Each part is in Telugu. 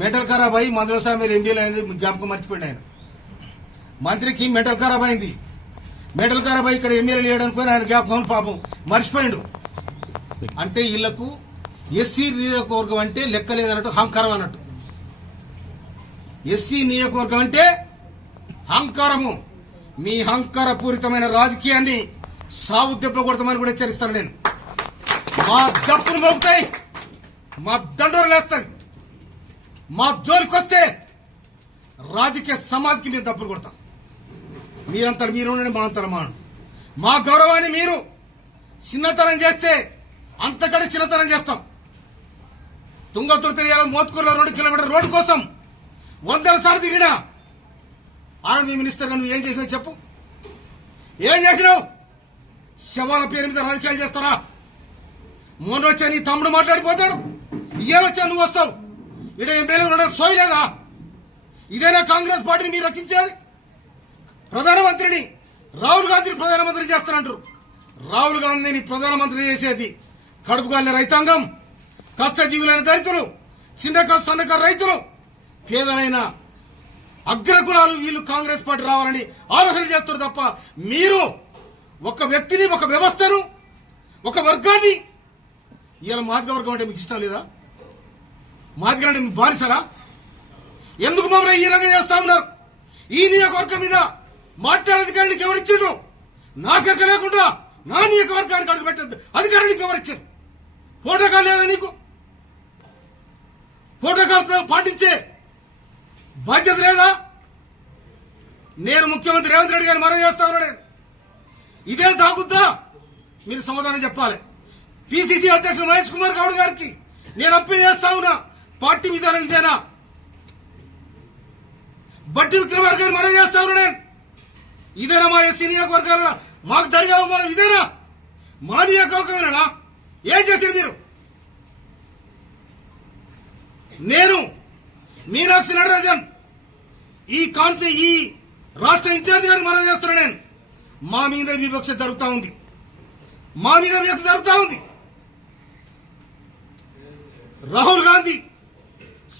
మెంటల్ ఖరాబ్ అయ్యి మద్రసా మీరు ఎంపీలు అయింది జ్ఞాపకం మర్చిపోయింది ఆయన. మంత్రికి మెంటల్ ఖరాబ్ అయింది. మెంటల్ ఖరాబ్ అయ్యి ఇక్కడ ఎమ్మెల్యేలు వేయడానికి ఆయన జ్ఞాపకం పాపం మర్చిపోయిండు. అంటే వీళ్లకు ఎస్సీ నియోజకవర్గం అంటే లెక్కలేదన్నట్టు అహంకారం అన్నట్టు. ఎస్సీ నియోజకవర్గం అంటే అహంకారము. మీ అహంకారపూరితమైన రాజకీయాన్ని సాగు దెబ్బ కొడతామని కూడా హెచ్చరిస్తాను నేను. మా దప్పులు మోగుతాయి, మా దండోరు లేస్తాయి. మా జోలికొస్తే రాజకీయ సమాధికి మీరు దప్పులు కొడతాం. మీరంతా మీరు ఉండండి, మా అంతరం మాను. మా గౌరవాన్ని మీరు చిన్నతనం చేస్తే అంతకంటే చిన్నతనం చేస్తాం. తుంగతుర్తి మోత్కూరులో 2 కిలోమీటర్ రోడ్డు కోసం 100 సార్లు తిరిగినా ఆర్మీ మినిస్టర్ నువ్వు ఏం చేసినావు చెప్పు. ఏం చేసినావు? శవాల పేరు మీద రాజకీయాలు చేస్తారా? మొన్న వచ్చా నీ తమ్ముడు మాట్లాడిపోతాడు, ఇయ్యాలొచ్చా నువ్వు వస్తావు. ఇక్కడ ఎమ్మెల్యే సోయలేదా? ఇదేనా కాంగ్రెస్ పార్టీని మీరు రచించేది? ప్రధానమంత్రిని రాహుల్ గాంధీని ప్రధానమంత్రి చేస్తానంటారు. రాహుల్ గాంధీని ప్రధానమంత్రి చేసేది కడుపుగాలిన రైతాంగం, కష్టజీవులైన దళితులు, చిన్నకారు సన్నకారు రైతులు, పేదలైన అగ్రకులాలు. వీళ్ళు కాంగ్రెస్ పార్టీ రావాలని ఆలోచన చేస్తారు తప్ప మీరు ఒక వ్యక్తిని, ఒక వ్యవస్థను, ఒక వర్గాన్ని ఇవాళ మాదిగ వర్గం అంటే మీకు ఇష్టం లేదా? మాదిగ అంటే మీకు బానిసరా? ఎందుకు మమ్మల్ని ఈ రంగం చేస్తా ఉన్నారు? ఈ నియోజకవర్గం మీద మాట్లాడే అధికారానికి ఎవరిచ్చిండు? నాకెక్క లేకుండా నా నియోజకవర్గానికి అడుగు పెట్టద్దు అధికారానికి ఎవరిచ్చారు? ప్రోటోకాల్ లేదా నీకు? ప్రోటోకాల్ పాటించే బాధ్యత లేదా? నేను ముఖ్యమంత్రి రేవంత్ రెడ్డి గారిని మనవి చేస్తా ఉన్నాను. ఇదే తాగుద్దా? మీరు సమాధానం చెప్పాలి. పిసిసి అధ్యక్షుడు మహేష్ కుమార్ గౌడ్ గారికి నేను అప్పీల్ చేస్తా ఉన్నా, పార్టీ విధానం ఇదేనా? బట్టి విక్రమార్క గారిని మనవి చేస్తా ఉన్నా నేను. ఇదేనా మా ఎస్సీ నియోజకవర్గాల మాకు జరిగే అవమానం? ఇదేనా మా నియోజకవర్గమేనా? ఏం చేశారు మీరు? నేను మీనాక్షి నటరాజన్ ఈ రాష్ట్ర ఇన్ఛార్జి గారిని మనం చేస్తున్నా నేను. మా మీద వివక్ష జరుగుతా ఉంది, మా మీద వివక్ష జరుగుతా ఉంది. రాహుల్ గాంధీ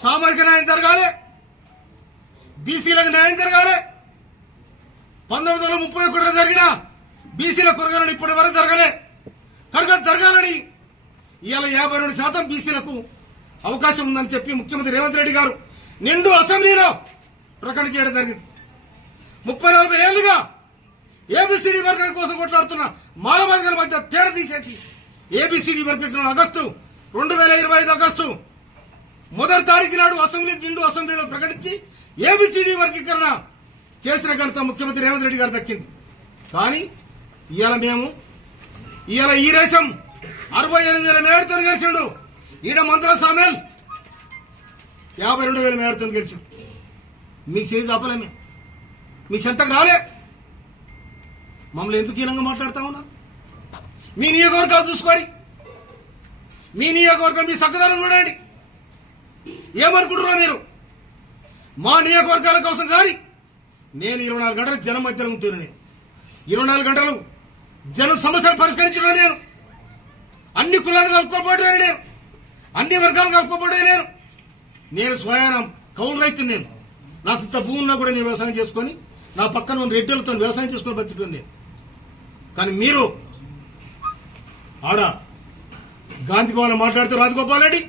సామాజిక న్యాయం జరగాలి, బీసీలకు న్యాయం జరగాలి. 1931 జరిగిన బీసీల కొరగాలని ఇప్పటి వరకు జరగలే. కనుక జరగాలని ఇవాళ 52% బీసీలకు అవకాశం ఉందని చెప్పి ముఖ్యమంత్రి రేవంత్ రెడ్డి గారు నిండు అసెంబ్లీలో ప్రకటన చేయడం జరిగింది. 30-40 ఏళ్లుగా ఏబిసిడి వర్గం కోసం కొట్లాడుతున్న మానవాధికార మధ్య తేడా తీసేసి ఏబిసిడి వర్గీకరణ ఆగస్టు 2025 ఆగస్టు 1వ తారీఖు నాడు నిండు అసెంబ్లీలో ప్రకటించి ఏబిసిడి వర్గీకరణ చేసిన ఘనత ముఖ్యమంత్రి రేవంత్ రెడ్డి గారు దక్కింది. కానీ ఇవాళ ఈ దేశం 68,000 మేడతో గెలిచిండు. ఈడ మంత్రుల సామేల్ 52,000 మేడతో గెలిచిండు. మీకు చేసి ఆపలేమే, మీ చెంతకు రాలే. మమ్మల్ని ఎందుకు హీనంగా మాట్లాడుతా ఉన్నా? మీ నియోజకవర్గాలు చూసుకోరి, మీ నియోజకవర్గం మీ సక్కదనం చూడండి. ఏమనుకుంటున్నారో మీరు? మా నియోజకవర్గాల కోసం కానీ నేను 24 గంటలు జనం మధ్యలో ఉంటున్నాను. నేను 24 గంటలు జన సమస్యలు పరిష్కరించడం. నేను అన్ని కులాలు కలుపుకోబోయాను, నేను అన్ని వర్గాలు కలుపుకోబోయాను. నేను స్వయానం కౌలు రైతు. నేను నాకు ఇంత భూమి ఉన్నా కూడా నేను వ్యవసాయం చేసుకుని నా పక్కన ఉన్న రెడ్డిలతో వ్యవసాయం చేసుకుని బతుకున్నాను నేను. కానీ మీరు ఆడ గాంధీ భవన్ మాట్లాడుతూ రాజగోపాల్ రెడ్డి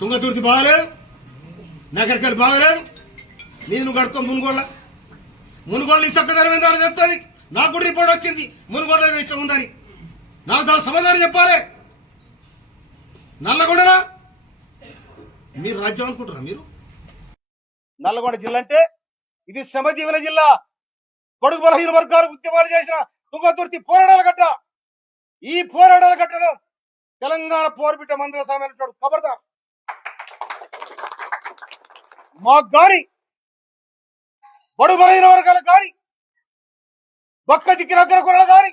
తుంగతుర్తి బాగలేదు, నగరికల్ బాగలేదు, నీది నువ్వు కడుక్కో. మునుగోళ్ళ నీ చక్కదనం ఏందో చెప్తుంది. నాకు కూడా రిపోర్ట్ వచ్చింది మునుగోళ్ళ ఇష్టం ఉందని. నాకు దాని సమాధానం చెప్పాలి. నల్లగొండలా మీరు రాజ్యం అనుకుంటారా? మీరు నల్లగొండ జిల్లా అంటే ఇది శ్రమజీవన జిల్లా. బడుగు బలహీన వర్గాలు ఉద్యమాలు చేసిన తుంగతుర్తి పోరాటాల గడ్డ. ఈ పోరాటాల గడ్డలో తెలంగాణ పోరుబిడ్డ మందుల సామెలు ఖబర్దార్. మాకు గాని బడుగు బలహీన వర్గాలకు గాని బక్క దిక్కిన అగ్రకులాలు గాని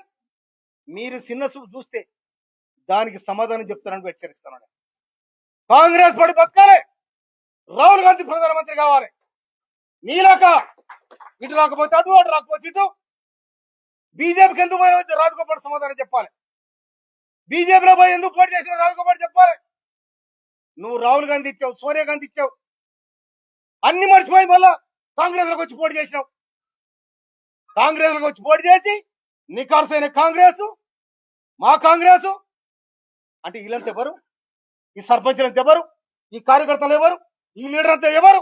మీరు చిన్న చూస్తే దానికి సమాధానం చెప్తానని హెచ్చరిస్తున్నాను. కాంగ్రెస్ పార్టీ బతకాలి, రాహుల్ గాంధీ ప్రధానమంత్రి కావాలి. నీలాక ఇటు రాకపోతే అటు, అటు రాకపోతే ఇటు. బీజేపీకి ఎందుకు పోయిన రాజగోపాల్ సమాధానం చెప్పాలి. బీజేపీలో పోయి ఎందుకు పోటీ చేసిన రాజగోపాల్ చెప్పాలి. నువ్వు రాహుల్ గాంధీ ఇచ్చావు, సోనియా గాంధీ ఇచ్చావు, అన్ని మర్చిపోయి మళ్ళా కాంగ్రెస్ లోకి వచ్చి పోటీ చేసినావు. కాంగ్రెస్ లోకి వచ్చి పోటీ చేసి నికార్సైన కాంగ్రెస్, మా కాంగ్రెస్ అంటే వీళ్ళంతా ఎవరు? ఈ సర్పంచులంతా ఎవరు? ఈ కార్యకర్తలు ఎవరు? ఈ లీడర్ అంతా ఎవరు?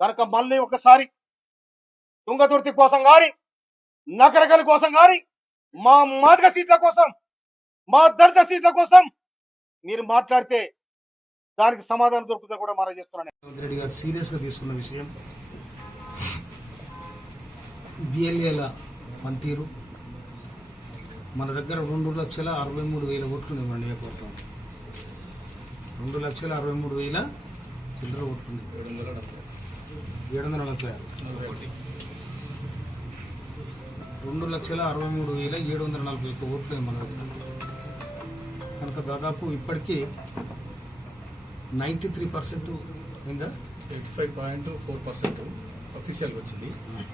కనుక మళ్ళీ ఒకసారి తుంగతుర్తి కోసం గాని, నకరగల కోసం గాని, మా మాదిగ సీట్ల కోసం, మా దళిత సీట్ల కోసం మీరు మాట్లాడితే దానికి సమాధానం దొరుకుతుందని కూడా మనం చేస్తున్నాను. రేవంత్ రెడ్డి గారు సీరియస్ గా తీసుకున్న విషయం బిఎల్ఏల పనితీరు. మన దగ్గర 2,63,000 ఓట్లు ఉన్నాయి. మన నియోజకవర్గం 2,63,000 చిల్లర ఓట్లు ఉన్నాయి. 746 2,63,741 ఓట్లు మన దగ్గర. కనుక దాదాపు ఇప్పటికీ 93% అయిందా? 85.4% అఫీషియల్ వచ్చింది.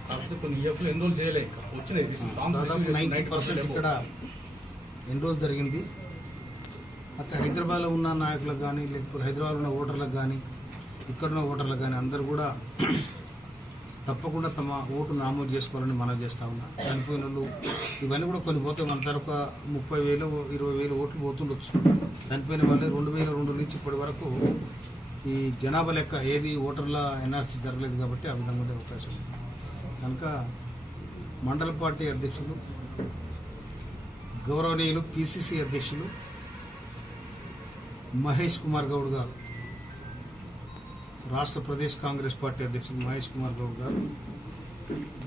కాకపోతే కొన్ని ఈఎఫ్లు ఎన్రోల్ చేయలేక వచ్చినాయి. దాదాపు 90% ఇక్కడ ఎన్రోల్ జరిగింది. అయితే హైదరాబాద్లో ఉన్న నాయకులకు కానీ, లేకపోతే హైదరాబాద్లో ఉన్న ఓటర్లకు కానీ, ఇక్కడున్న ఓటర్లకు కానీ అందరూ కూడా తప్పకుండా తమ ఓటు నామోదు చేసుకోవాలని మనం చేస్తా ఉన్నా. చనిపోయిన వాళ్ళు ఇవన్నీ కూడా కొన్ని పోతాయి. మన తరఫు 30,000 20,000 ఓట్లు పోతుండొచ్చు. చనిపోయిన వాళ్ళే 2002 నుంచి ఇప్పటి వరకు ఈ జనాభా లెక్క ఏది ఓటర్ల ఎన్ఆర్సీ జరగలేదు కాబట్టి ఆ విధంగా ఉండే అవకాశం ఉంది. కనుక మండల పార్టీ అధ్యక్షులు, గౌరవనీయులు పిసిసి అధ్యక్షులు మహేష్ కుమార్ గౌడ్ గారు, రాష్ట్ర ప్రదేశ్ కాంగ్రెస్ పార్టీ అధ్యక్షులు మహేష్ కుమార్ గౌడ్ గారు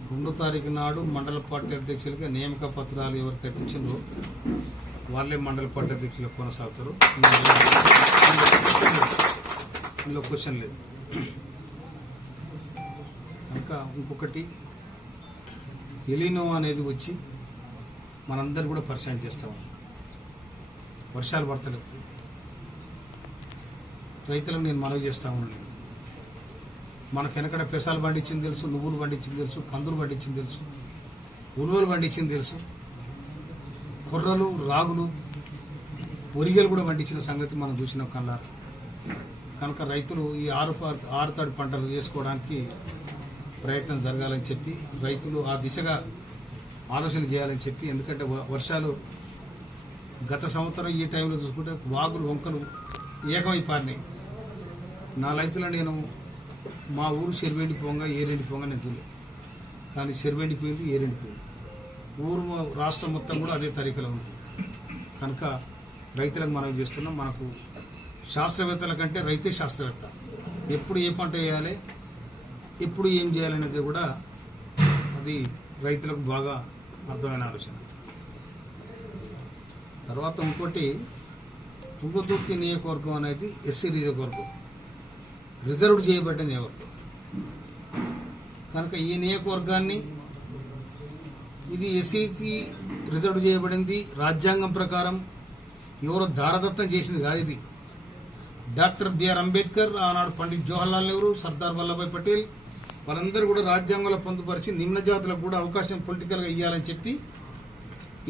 2వ తారీఖు నాడు మండల పార్టీ అధ్యక్షులకి నియామక పత్రాలు ఎవరికైతే ఇచ్చిందో వాళ్ళే మండల పార్టీ అధ్యక్షులు కొనసాగుతారు. ఇందులో క్వశ్చన్ లేదు. కనుక ఇంకొకటి ఎలినో అనేది వచ్చి మనందరూ కూడా పరిచయం చేస్తాము. వర్షాలు పడతలేవు. రైతులకు నేను మనవి చేస్తా ఉన్నాను. మనకు వెనకడ పెసాలు పండించింది తెలుసు, నువ్వులు పండించింది తెలుసు, కందులు పండించింది తెలుసు, ఉలువలు పండించింది తెలుసు, కొర్రలు, రాగులు, ఒరిగలు కూడా పండించిన సంగతి మనం చూసినాం కళ్ళారు. కనుక రైతులు ఈ ఆరుతడి పంటలు వేసుకోవడానికి ప్రయత్నం జరగాలని చెప్పి, రైతులు ఆ దిశగా ఆలోచన చేయాలని చెప్పి, ఎందుకంటే వర్షాలు గత సంవత్సరం ఈ టైంలో చూసుకుంటే వాగులు, వంకలు ఏకమై పారినాయి. నా లైఫ్లో నేను మా ఊరు చెరువెండిపోగా ఏరెండిపోగా నేను చూడలేదు. కానీ చెరువెండిపోయింది, ఏరెండిపోయింది. ఊరు రాష్ట్రం మొత్తం కూడా అదే తరీకలో ఉంది. కనుక రైతులకు మనం చేస్తున్నాం. మనకు శాస్త్రవేత్తల కంటే రైతే శాస్త్రవేత్త. ఎప్పుడు ఏ పంట వేయాలి, ఎప్పుడు ఏం చేయాలనేది కూడా అది రైతులకు బాగా అర్థమైన ఆలోచన. తర్వాత ఇంకోటి, తుంగతుర్తి నియోజకవర్గం అనేది ఎస్సీ నియోజకవర్గం, రిజర్వ్డ్ చేయబడ్డ నియోజకవర్గం. కనుక ఈ నియోజకవర్గాన్ని ఇది ఎస్సీకి రిజర్వ్ చేయబడింది. రాజ్యాంగం ప్రకారం ఎవరో దారదత్తం చేసింది కాదు. ఇది డాక్టర్ బిఆర్ అంబేద్కర్, ఆనాడు పండిట్ జవహర్లాల్ నెహ్రూ, సర్దార్ వల్లభాయ్ పటేల్ వాళ్ళందరూ కూడా రాజ్యాంగంలో పొందుపరిచి నిమ్న జాతులకు కూడా అవకాశం పొలిటికల్గా ఇవ్వాలని చెప్పి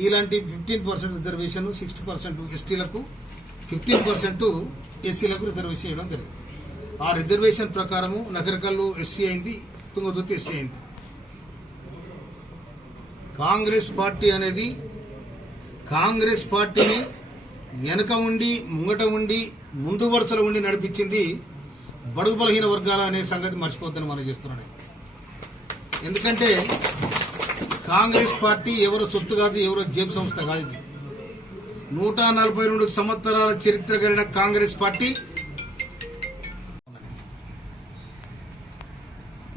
ఇలాంటి 15% రిజర్వేషన్, 60% ఎస్టీలకు, 15% ఎస్సీలకు రిజర్వేషన్ ఇవ్వడం జరిగింది. ఆ రిజర్వేషన్ ప్రకారము నగరకల్లు ఎస్సీ అయింది, తుంగతుర్తి ఎస్సీ అయింది. కాంగ్రెస్ పార్టీ అనేది కాంగ్రెస్ పార్టీని వెనక ఉండి, ముంగట ఉండి, ముందు వరుసలో ఉండి నడిపించింది బడుగు బలహీన వర్గాల అనే సంగతి మర్చిపోద్దని మనం చేస్తున్నాడు. ఎందుకంటే కాంగ్రెస్ పార్టీ ఎవరో సొత్తు కాదు, ఎవరో జేబు సంస్థ కాదు. ఇది 142 సంవత్సరాల చరిత్ర కలిగిన కాంగ్రెస్ పార్టీ.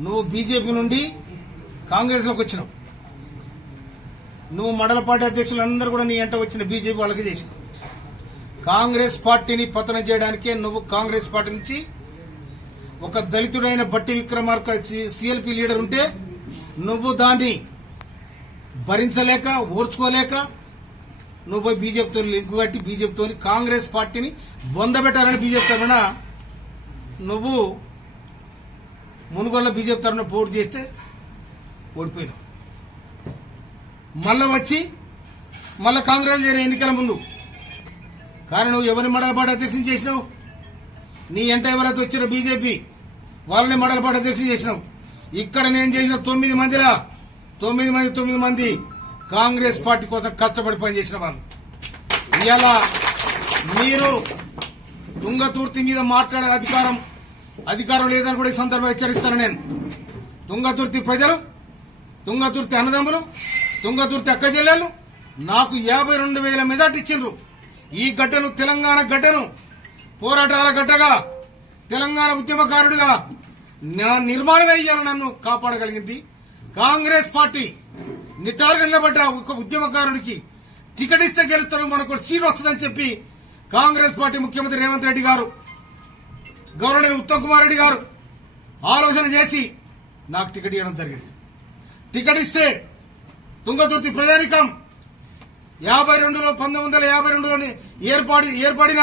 నువ్వు బీజేపీ నుండి కాంగ్రెస్ లోకి వచ్చినావు. నువ్వు మండల పార్టీ అధ్యక్షులందరూ కూడా నీ ఎంట వచ్చిన బీజేపీ వాళ్ళకి చేసినావు. కాంగ్రెస్ పార్టీని పతనం చేయడానికే నువ్వు కాంగ్రెస్ పార్టీ నుంచి ఒక దళితుడైన బట్టి విక్రమార్క సిఎల్పి లీడర్ ఉంటే నువ్వు దాన్ని భరించలేక, ఓర్చుకోలేక నువ్వు పోయి బీజేపీతో లింక్ కట్టి బీజేపీతో కాంగ్రెస్ పార్టీని బొందబెట్టాలని బీజేపీ తరఫున నువ్వు మునుగోళ్ళ బీజేపీ తరఫున పోటీ చేస్తే ఓడిపోయినావు. మళ్ళా వచ్చి మళ్ళా కాంగ్రెస్ చేరిన ఎన్నికల ముందు. కానీ నువ్వు ఎవరి మండల పార్టీ అధ్యక్షుని చేసినావు? నీ ఎంట ఎవరైతే వచ్చారో బీజేపీ వాళ్ళని మండల పార్టీ అధ్యక్షుడు చేసినావు. ఇక్కడ నేను చేసిన 9 మంది కాంగ్రెస్ పార్టీ కోసం కష్టపడి పనిచేసిన వాళ్ళు. ఇలా మీరు తుంగతుర్తి మీద మాట్లాడే అధికారం లేదని కూడా ఈ సందర్భంగా హెచ్చరిస్తాను. నేను తుంగతుర్తి ప్రజలు, తుంగతుర్తి అన్నదమ్ములు, తుంగతుర్తి అక్క చెల్లెళ్ళు నాకు 52,000 మెజార్టీ ఇచ్చిండ్రు. ఈ గడ్డను, తెలంగాణ గడ్డను పోరాటాల గడ్డగా, తెలంగాణ ఉద్యమకారుడిగా నా నిర్మాణం అయ్యాలని నన్ను కాపాడగలిగింది కాంగ్రెస్ పార్టీ. నిటారుగా నిలబడ్డ ఒక ఉద్యమకారుడికి టికెట్ ఇస్తే గెలుస్తాడు, మనకు సీట్ వస్తుందని చెప్పి కాంగ్రెస్ పార్టీ ముఖ్యమంత్రి రేవంత్ రెడ్డి గారు, గవర్నర్ ఉత్తమ్ కుమార్ రెడ్డి గారు ఆలోచన చేసి నాకు టికెట్ ఇవ్వడం జరిగింది. టికెట్ ఇస్తే తుంగతుర్తి ప్రజానికం 1952లోని ఏర్పడిన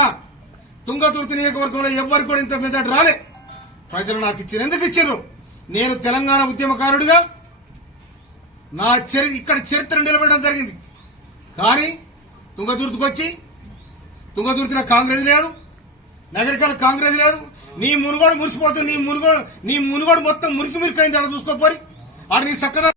తుంగతుర్తి నియోజకవర్గంలో ఎవ్వరికి కూడా ఇంత మెజార్టీ రాలే. ప్రజలు నాకు ఇచ్చారు. ఎందుకు ఇచ్చారు? నేను తెలంగాణ ఉద్యమకారుడిగా నా ఇక్కడ చరిత్ర నిలబడడం జరిగింది. కానీ తుంగతుర్తికి వచ్చి తుంగతుర్తిలో కాంగ్రెస్ లేదు, నగరికల్ కాంగ్రెస్ లేదు. నీ మునుగోడు మురిసిపోతుంది, నీ మునుగోడు మొత్తం మురికి అయింది. అక్కడ చూసుకోపోయి ఆడ నీ చక్కగా